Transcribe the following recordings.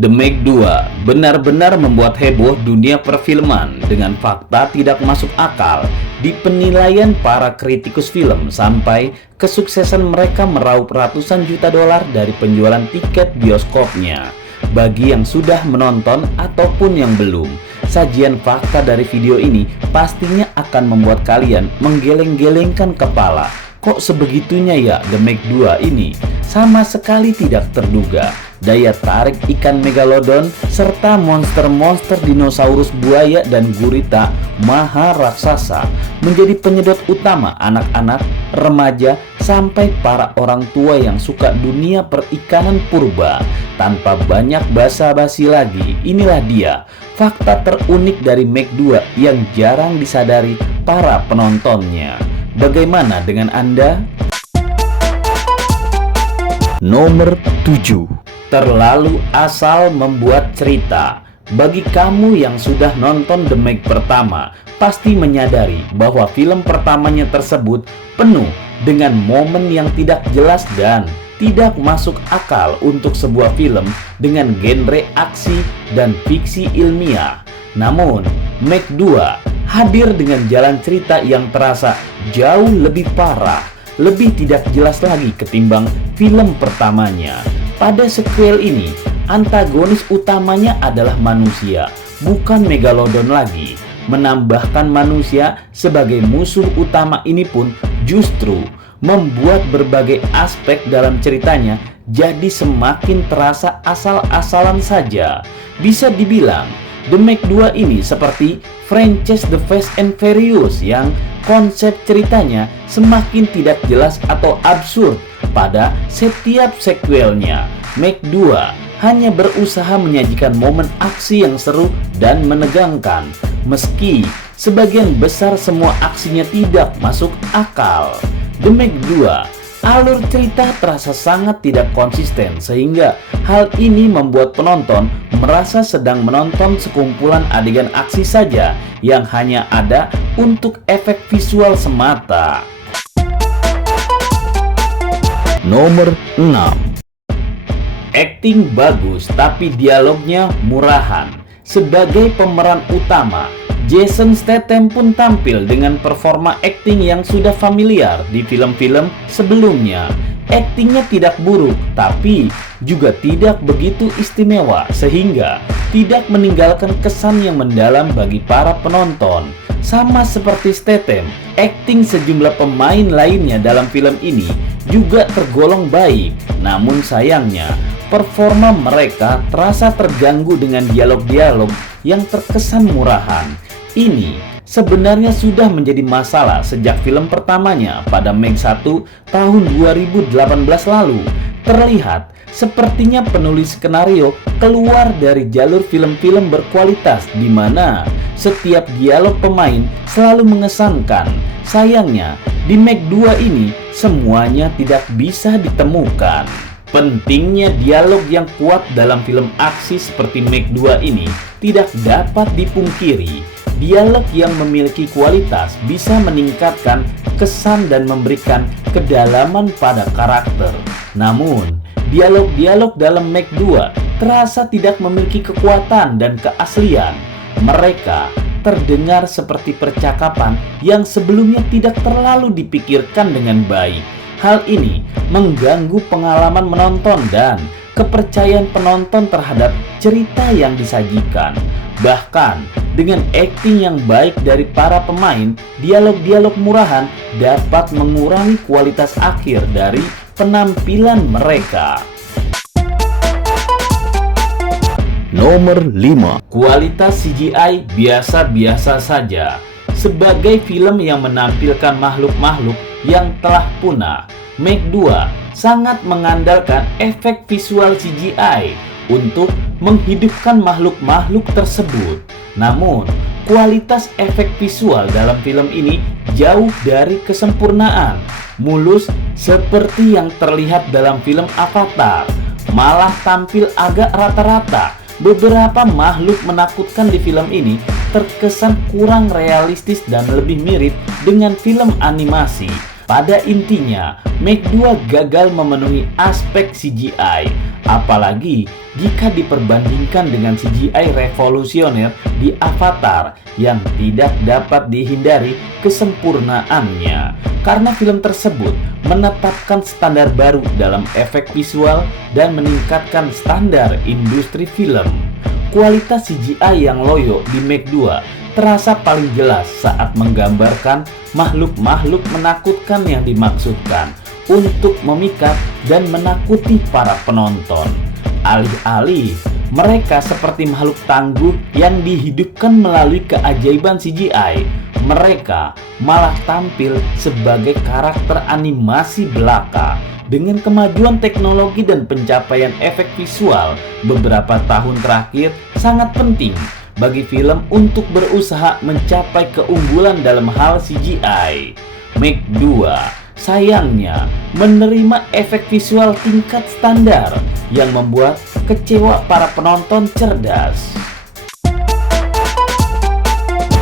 The Meg 2 benar-benar membuat heboh dunia perfilman dengan fakta tidak masuk akal di penilaian para kritikus film sampai kesuksesan mereka meraup ratusan juta dolar dari penjualan tiket bioskopnya. Bagi yang sudah menonton ataupun yang belum, sajian fakta dari video ini pastinya akan membuat kalian menggeleng-gelengkan kepala. Kok sebegitunya ya The Meg 2 ini? Sama sekali tidak terduga. Daya tarik ikan megalodon serta monster-monster dinosaurus buaya dan gurita maha raksasa menjadi penyedot utama anak-anak, remaja, sampai para orang tua yang suka dunia perikanan purba. Tanpa banyak basa-basi lagi, inilah dia fakta terunik dari Meg 2 yang jarang disadari para penontonnya. Bagaimana dengan Anda? Nomor 7. Terlalu asal membuat cerita. Bagi kamu yang sudah nonton The Meg pertama, pasti menyadari bahwa film pertamanya tersebut penuh dengan momen yang tidak jelas dan tidak masuk akal untuk sebuah film dengan genre aksi dan fiksi ilmiah. Namun, Meg 2 hadir dengan jalan cerita yang terasa jauh lebih parah, lebih tidak jelas lagi ketimbang film pertamanya. Pada sequel ini, antagonis utamanya adalah manusia, bukan megalodon lagi. Menambahkan manusia sebagai musuh utama ini pun justru membuat berbagai aspek dalam ceritanya jadi semakin terasa asal-asalan saja. Bisa dibilang, The Meg 2 ini seperti franchise The Fast and Furious yang konsep ceritanya semakin tidak jelas atau absurd pada setiap sequelnya. Meg 2 hanya berusaha menyajikan momen aksi yang seru dan menegangkan, meski sebagian besar semua aksinya tidak masuk akal. The Meg 2, alur cerita terasa sangat tidak konsisten sehingga hal ini membuat penonton merasa sedang menonton sekumpulan adegan aksi saja yang hanya ada untuk efek visual semata. Nomor 6. Akting bagus tapi dialognya murahan. Sebagai pemeran utama, Jason Statham pun tampil dengan performa akting yang sudah familiar di film-film sebelumnya. Aktingnya tidak buruk, tapi juga tidak begitu istimewa sehingga tidak meninggalkan kesan yang mendalam bagi para penonton. Sama seperti Statham, akting sejumlah pemain lainnya dalam film ini juga tergolong baik. Namun sayangnya, performa mereka terasa terganggu dengan dialog-dialog yang terkesan murahan. Ini sebenarnya sudah menjadi masalah sejak film pertamanya pada Meg 1 tahun 2018 lalu. Terlihat sepertinya penulis skenario keluar dari jalur film-film berkualitas di mana setiap dialog pemain selalu mengesankan. Sayangnya, di Meg 2 ini semuanya tidak bisa ditemukan. Pentingnya dialog yang kuat dalam film aksi seperti Meg 2 ini tidak dapat dipungkiri. Dialog yang memiliki kualitas bisa meningkatkan kesan dan memberikan kedalaman pada karakter. Namun, dialog-dialog dalam Meg 2 terasa tidak memiliki kekuatan dan keaslian. Mereka terdengar seperti percakapan yang sebelumnya tidak terlalu dipikirkan dengan baik. Hal ini mengganggu pengalaman menonton dan kepercayaan penonton terhadap cerita yang disajikan. Bahkan dengan akting yang baik dari para pemain, dialog-dialog murahan dapat mengurangi kualitas akhir dari penampilan mereka. Nomor 5. Kualitas CGI biasa-biasa saja. Sebagai film yang menampilkan makhluk-makhluk yang telah punah, Meg 2 sangat mengandalkan efek visual CGI untuk menghidupkan makhluk-makhluk tersebut. Namun, kualitas efek visual dalam film ini jauh dari kesempurnaan. Mulus seperti yang terlihat dalam film Avatar, malah tampil agak rata-rata. Beberapa makhluk menakutkan di film ini terkesan kurang realistis dan lebih mirip dengan film animasi. Pada intinya, Meg 2 gagal memenuhi aspek CGI, apalagi jika diperbandingkan dengan CGI revolusioner di Avatar yang tidak dapat dihindari kesempurnaannya. Karena film tersebut menetapkan standar baru dalam efek visual dan meningkatkan standar industri film. Kualitas CGI yang loyo di Meg 2 terasa paling jelas saat menggambarkan makhluk-makhluk menakutkan yang dimaksudkan untuk memikat dan menakuti para penonton. Alih-alih mereka seperti makhluk tangguh yang dihidupkan melalui keajaiban CGI, mereka malah tampil sebagai karakter animasi belaka. Dengan kemajuan teknologi dan pencapaian efek visual beberapa tahun terakhir sangat penting bagi film untuk berusaha mencapai keunggulan dalam hal CGI. Meg 2 sayangnya menerima efek visual tingkat standar yang membuat kecewa para penonton cerdas.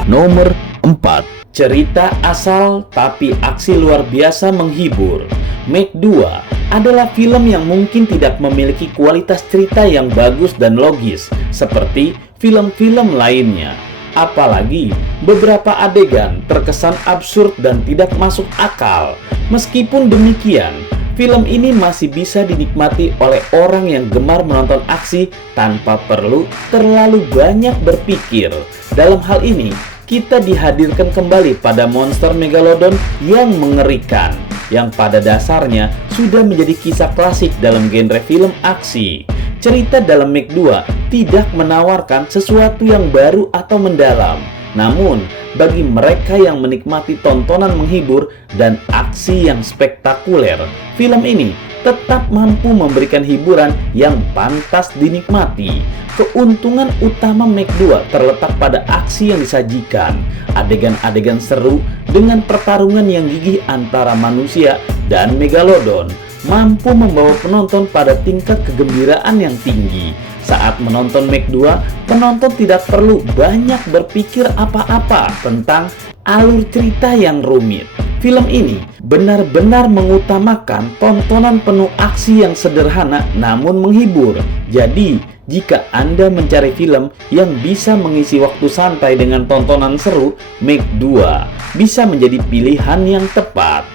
Nomor 4. Cerita asal tapi aksi luar biasa menghibur. Meg 2 adalah film yang mungkin tidak memiliki kualitas cerita yang bagus dan logis seperti film-film lainnya. Apalagi beberapa adegan terkesan absurd dan tidak masuk akal. Meskipun demikian, film ini masih bisa dinikmati oleh orang yang gemar menonton aksi tanpa perlu terlalu banyak berpikir. Dalam hal ini, kita dihadirkan kembali pada monster Megalodon yang mengerikan, yang pada dasarnya sudah menjadi kisah klasik dalam genre film aksi. Cerita dalam Meg 2 tidak menawarkan sesuatu yang baru atau mendalam. Namun, bagi mereka yang menikmati tontonan menghibur dan aksi yang spektakuler, film ini tetap mampu memberikan hiburan yang pantas dinikmati. Keuntungan utama Meg 2 terletak pada aksi yang disajikan, adegan-adegan seru dengan pertarungan yang gigih antara manusia dan Megalodon mampu membawa penonton pada tingkat kegembiraan yang tinggi. Saat menonton Meg 2, penonton tidak perlu banyak berpikir apa-apa tentang alur cerita yang rumit. Film ini benar-benar mengutamakan tontonan penuh aksi yang sederhana namun menghibur. Jadi, jika Anda mencari film yang bisa mengisi waktu santai dengan tontonan seru, Meg 2 bisa menjadi pilihan yang tepat.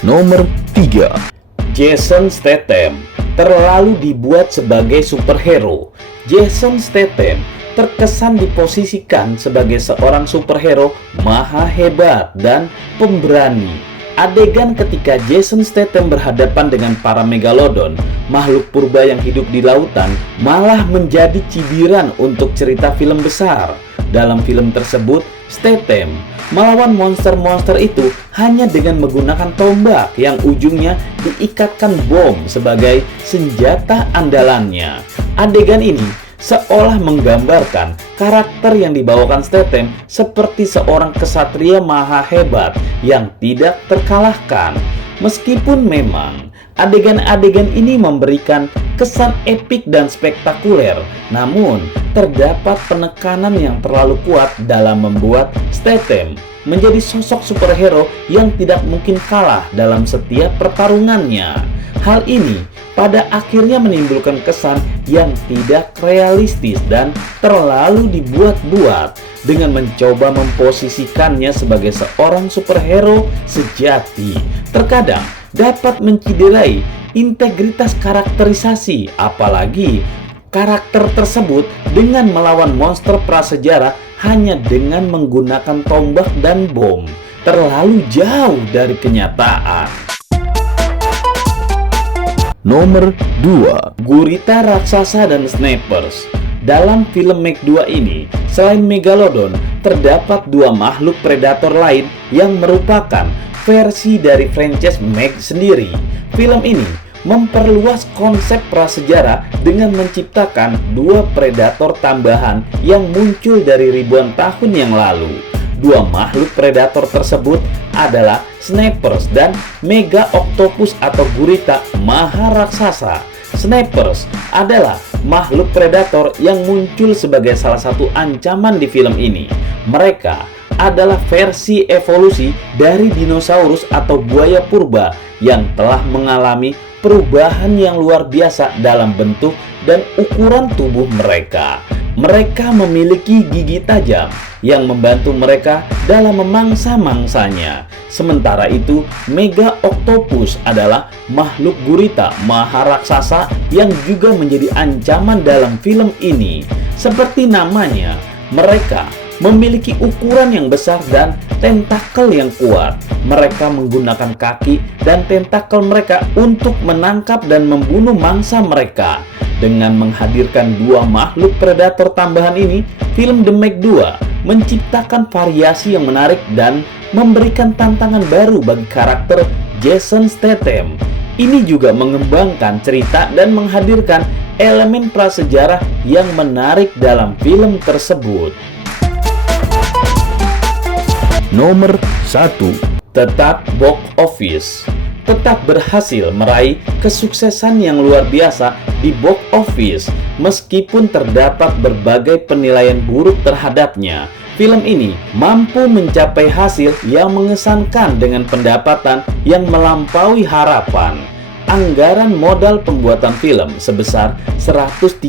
Nomor 3. Jason Statham terlalu dibuat sebagai superhero. Jason Statham terkesan diposisikan sebagai seorang superhero maha hebat dan pemberani. Adegan ketika Jason Statham berhadapan dengan para Megalodon, makhluk purba yang hidup di lautan, malah menjadi cibiran untuk cerita film besar. Dalam film tersebut, Statham melawan monster-monster itu hanya dengan menggunakan tombak yang ujungnya diikatkan bom sebagai senjata andalannya. Adegan ini seolah menggambarkan karakter yang dibawakan Statham seperti seorang kesatria maha hebat yang tidak terkalahkan. Meskipun memang adegan-adegan ini memberikan kesan epik dan spektakuler, namun terdapat penekanan yang terlalu kuat dalam membuat Statham menjadi sosok superhero yang tidak mungkin kalah dalam setiap pertarungannya. Hal ini pada akhirnya menimbulkan kesan yang tidak realistis dan terlalu dibuat-buat dengan mencoba memposisikannya sebagai seorang superhero sejati. Terkadang dapat menciderai integritas karakterisasi, apalagi karakter tersebut dengan melawan monster prasejarah hanya dengan menggunakan tombak dan bom. Terlalu jauh dari kenyataan. Nomor 2. Gurita raksasa dan snipers. Dalam film Meg 2 ini, selain Megalodon, terdapat dua makhluk predator lain yang merupakan versi dari franchise Meg sendiri. Film ini memperluas konsep prasejarah dengan menciptakan dua predator tambahan yang muncul dari ribuan tahun yang lalu. Dua makhluk predator tersebut adalah snipers dan mega octopus atau gurita maha raksasa. Snipers adalah makhluk predator yang muncul sebagai salah satu ancaman di film ini. Mereka adalah versi evolusi dari dinosaurus atau buaya purba yang telah mengalami perubahan yang luar biasa dalam bentuk dan ukuran tubuh mereka. Mereka memiliki gigi tajam yang membantu mereka dalam memangsa mangsanya. Sementara itu, Mega Octopus adalah makhluk gurita maha raksasa yang juga menjadi ancaman dalam film ini. Seperti namanya, mereka memiliki ukuran yang besar dan tentakel yang kuat. Mereka menggunakan kaki dan tentakel mereka untuk menangkap dan membunuh mangsa mereka. Dengan menghadirkan dua makhluk predator tambahan ini, film The Meg 2 menciptakan variasi yang menarik dan memberikan tantangan baru bagi karakter Jason Statham. Ini juga mengembangkan cerita dan menghadirkan elemen prasejarah yang menarik dalam film tersebut. Nomor 1. Tetap box office. Tetap berhasil meraih kesuksesan yang luar biasa di box office meskipun terdapat berbagai penilaian buruk terhadapnya. Film ini mampu mencapai hasil yang mengesankan dengan pendapatan yang melampaui harapan. Anggaran modal pembuatan film sebesar 138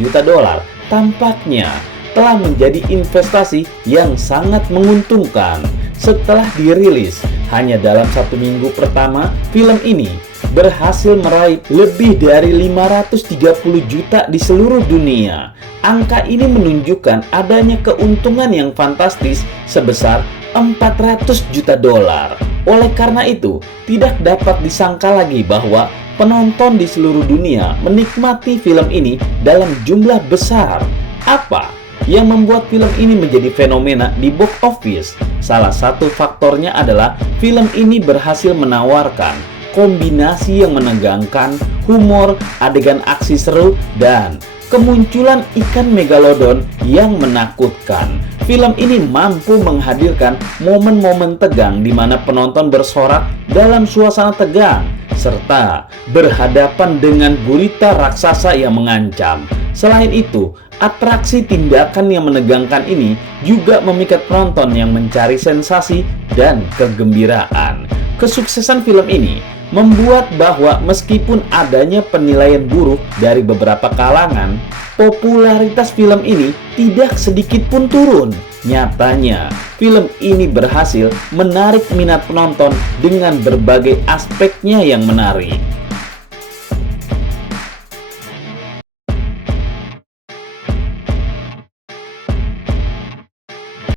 juta dolar tampaknya telah menjadi investasi yang sangat menguntungkan. Setelah dirilis hanya dalam 1 minggu pertama, film ini berhasil meraih lebih dari 530 juta di seluruh dunia. Angka ini menunjukkan adanya keuntungan yang fantastis sebesar 400 juta dolar. Oleh karena itu, tidak dapat disangka lagi bahwa penonton di seluruh dunia menikmati film ini dalam jumlah besar. Apa yang membuat film ini menjadi fenomena di box office? Salah satu faktornya adalah film ini berhasil menawarkan kombinasi yang menegangkan, humor, adegan aksi seru, dan kemunculan ikan megalodon yang menakutkan. Film ini mampu menghadirkan momen-momen tegang di mana penonton bersorak dalam suasana tegang serta berhadapan dengan gurita raksasa yang mengancam. Selain itu, atraksi tindakan yang menegangkan ini juga memikat penonton yang mencari sensasi dan kegembiraan. Kesuksesan film ini membuat bahwa meskipun adanya penilaian buruk dari beberapa kalangan, popularitas film ini tidak sedikit pun turun. Nyatanya, film ini berhasil menarik minat penonton dengan berbagai aspeknya yang menarik.